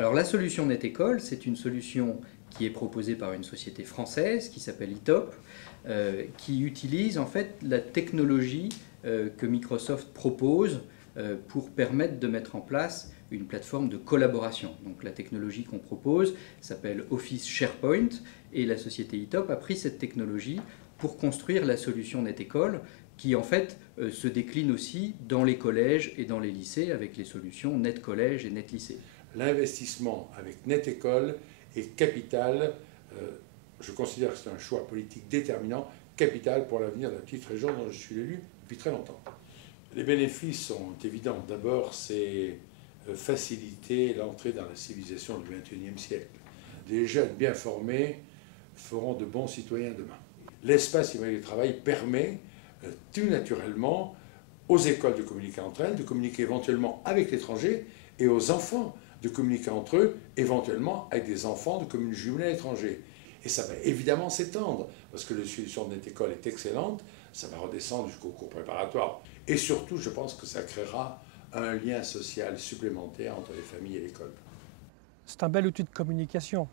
Alors la solution NetÉcole, c'est une solution qui est proposée par une société française qui s'appelle Itop, qui utilise en fait la technologie que Microsoft propose pour permettre de mettre en place une plateforme de collaboration. Donc la technologie qu'on propose s'appelle Office SharePoint et la société Itop a pris cette technologie pour construire la solution NetÉcole qui en fait se décline aussi dans les collèges et dans les lycées avec les solutions NetCollège et NetLycée. L'investissement avec NetÉcole est capital, je considère que c'est un choix politique déterminant, capital pour l'avenir de la petite région dont je suis l'élu depuis très longtemps. Les bénéfices sont évidents. D'abord, c'est faciliter l'entrée dans la civilisation du XXIe siècle. Des jeunes bien formés feront de bons citoyens demain. L'espace numérique de travail permet tout naturellement aux écoles de communiquer entre elles, de communiquer éventuellement avec l'étranger, et aux enfants de communiquer entre eux, éventuellement avec des enfants de communes jumelées à l'étranger. Et ça va évidemment s'étendre, parce que la solution de NetÉcole est excellente, ça va redescendre jusqu'au cours préparatoire. Et surtout, je pense que ça créera un lien social supplémentaire entre les familles et l'école. C'est un bel outil de communication.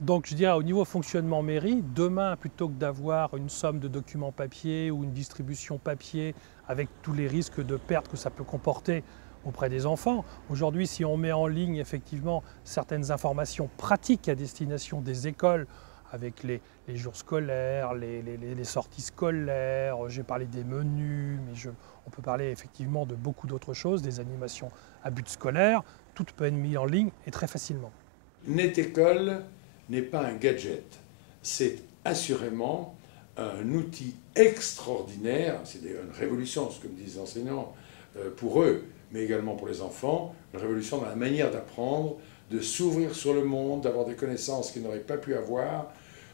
Donc je dirais au niveau fonctionnement mairie, demain, plutôt que d'avoir une somme de documents papier ou une distribution papier avec tous les risques de perte que ça peut comporter auprès des enfants, aujourd'hui si on met en ligne effectivement certaines informations pratiques à destination des écoles avec les jours scolaires, les sorties scolaires, j'ai parlé des menus, mais on peut parler effectivement de beaucoup d'autres choses, des animations à but scolaire, tout peut être mis en ligne et très facilement. NetÉcole n'est pas un gadget, c'est assurément un outil extraordinaire, c'est une révolution, ce que me disent les enseignants, pour eux, mais également pour les enfants, une révolution dans la manière d'apprendre, de s'ouvrir sur le monde, d'avoir des connaissances qu'ils n'auraient pas pu avoir,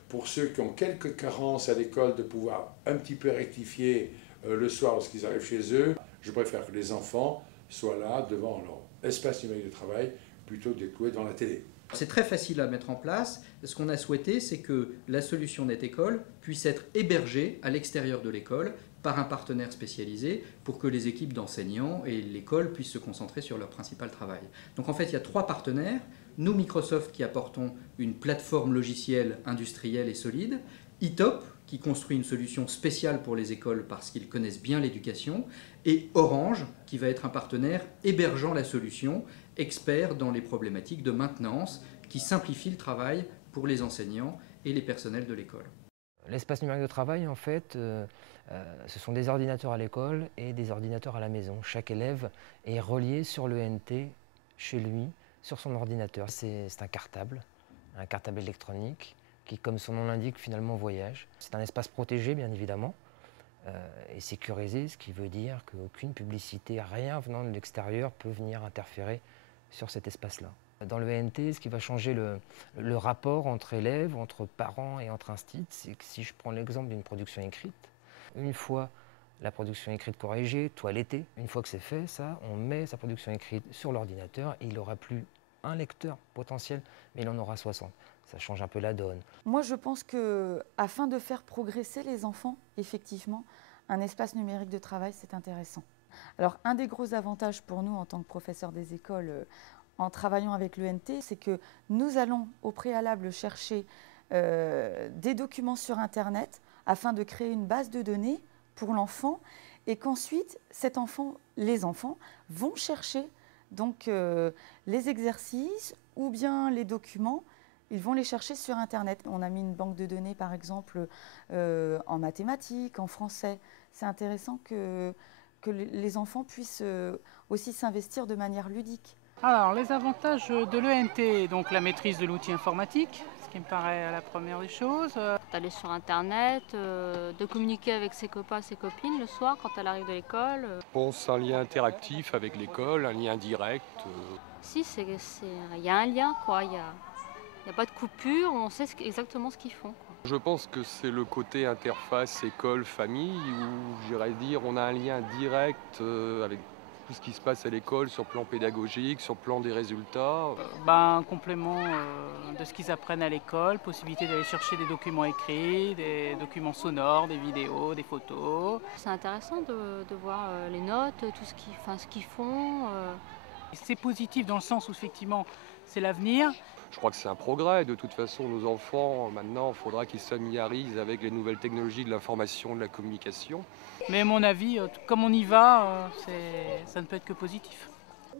pour ceux qui ont quelques carences à l'école, de pouvoir un petit peu rectifier le soir lorsqu'ils arrivent chez eux. Je préfère que les enfants soient là, devant leur espace numérique de travail, plutôt que d'être cloués devant la télé. C'est très facile à mettre en place. Ce qu'on a souhaité, c'est que la solution NetÉcole puisse être hébergée à l'extérieur de l'école par un partenaire spécialisé pour que les équipes d'enseignants et l'école puissent se concentrer sur leur principal travail. Donc en fait, il y a 3 partenaires. Nous, Microsoft, qui apportons une plateforme logicielle industrielle et solide. Itop, qui construit une solution spéciale pour les écoles parce qu'ils connaissent bien l'éducation. Et Orange, qui va être un partenaire hébergeant la solution, expert dans les problématiques de maintenance, qui simplifie le travail pour les enseignants et les personnels de l'école. L'espace numérique de travail, en fait, ce sont des ordinateurs à l'école et des ordinateurs à la maison. Chaque élève est relié sur le NT chez lui, sur son ordinateur. C'est un cartable électronique qui, comme son nom l'indique, finalement voyage. C'est un espace protégé, bien évidemment, et sécurisé, ce qui veut dire qu'aucune publicité, rien venant de l'extérieur peut venir interférer sur cet espace-là. Dans le NT, ce qui va changer le rapport entre élèves, entre parents et entre instituts, c'est que si je prends l'exemple d'une production écrite, une fois la production écrite corrigée, toilettée, une fois que c'est fait, ça, on met sa production écrite sur l'ordinateur et il n'aura plus un lecteur potentiel, mais il en aura 60. Ça change un peu la donne. Moi, je pense qu'afin de faire progresser les enfants, effectivement, un espace numérique de travail, c'est intéressant. Alors, un des gros avantages pour nous en tant que professeurs des écoles, en travaillant avec l'ENT, c'est que nous allons au préalable chercher des documents sur Internet afin de créer une base de données pour l'enfant et qu'ensuite, les enfants vont chercher donc, les exercices ou bien les documents, ils vont les chercher sur Internet. On a mis une banque de données, par exemple, en mathématiques, en français. C'est intéressant que les enfants puissent aussi s'investir de manière ludique. Alors, les avantages de l'ENT, donc la maîtrise de l'outil informatique, ce qui me paraît la première des choses. D'aller sur Internet, de communiquer avec ses copains, ses copines le soir quand elle arrive de l'école. Je pense un lien interactif avec l'école, un lien direct. Si, il y a un lien, quoi. Il n'y a pas de coupure, on sait exactement ce qu'ils font, quoi. Je pense que c'est le côté interface école-famille où, j'irais dire, on a un lien direct avec tout ce qui se passe à l'école sur le plan pédagogique, sur le plan des résultats. Un complément de ce qu'ils apprennent à l'école, possibilité d'aller chercher des documents écrits, des documents sonores, des vidéos, des photos. C'est intéressant de voir les notes, tout ce qu'ils font. C'est positif dans le sens où effectivement c'est l'avenir. Je crois que c'est un progrès. De toute façon, nos enfants, maintenant, il faudra qu'ils se familiarisent avec les nouvelles technologies de l'information, de la communication. Mais à mon avis, comme on y va, ça ne peut être que positif.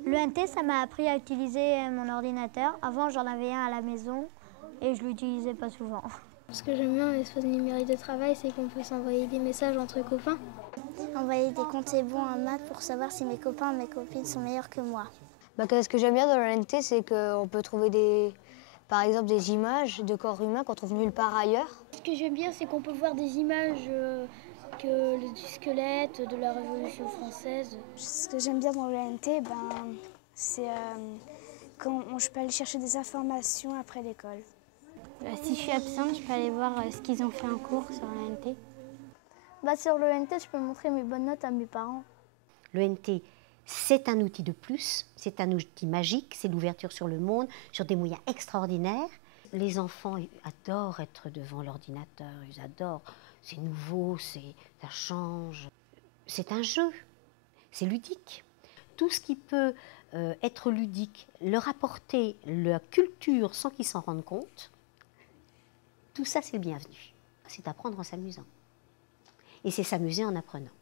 L'ENT, ça m'a appris à utiliser mon ordinateur. Avant, j'en avais un à la maison et je ne l'utilisais pas souvent. Ce que j'aime bien dans l'espace numérique de travail, c'est qu'on peut s'envoyer des messages entre copains. Envoyer des comptes et bons en maths pour savoir si mes copains et mes copines sont meilleurs que moi. Ce que j'aime bien dans l'ENT, c'est qu'on peut trouver par exemple des images de corps humains qu'on trouve nulle part ailleurs. Ce que j'aime bien, c'est qu'on peut voir des images du squelette, de la Révolution française. Ce que j'aime bien dans l'ENT, c'est quand je peux aller chercher des informations après l'école. Si je suis absente, je peux aller voir ce qu'ils ont fait en cours sur l'ENT. Sur l'ENT, je peux montrer mes bonnes notes à mes parents. L'ENT, c'est un outil de plus, c'est un outil magique, c'est l'ouverture sur le monde, sur des moyens extraordinaires. Les enfants adorent être devant l'ordinateur, ils adorent. C'est nouveau, ça change. C'est un jeu, c'est ludique. Tout ce qui peut être ludique, leur apporter la culture sans qu'ils s'en rendent compte, tout ça c'est le bienvenu. C'est apprendre en s'amusant. Et c'est s'amuser en apprenant.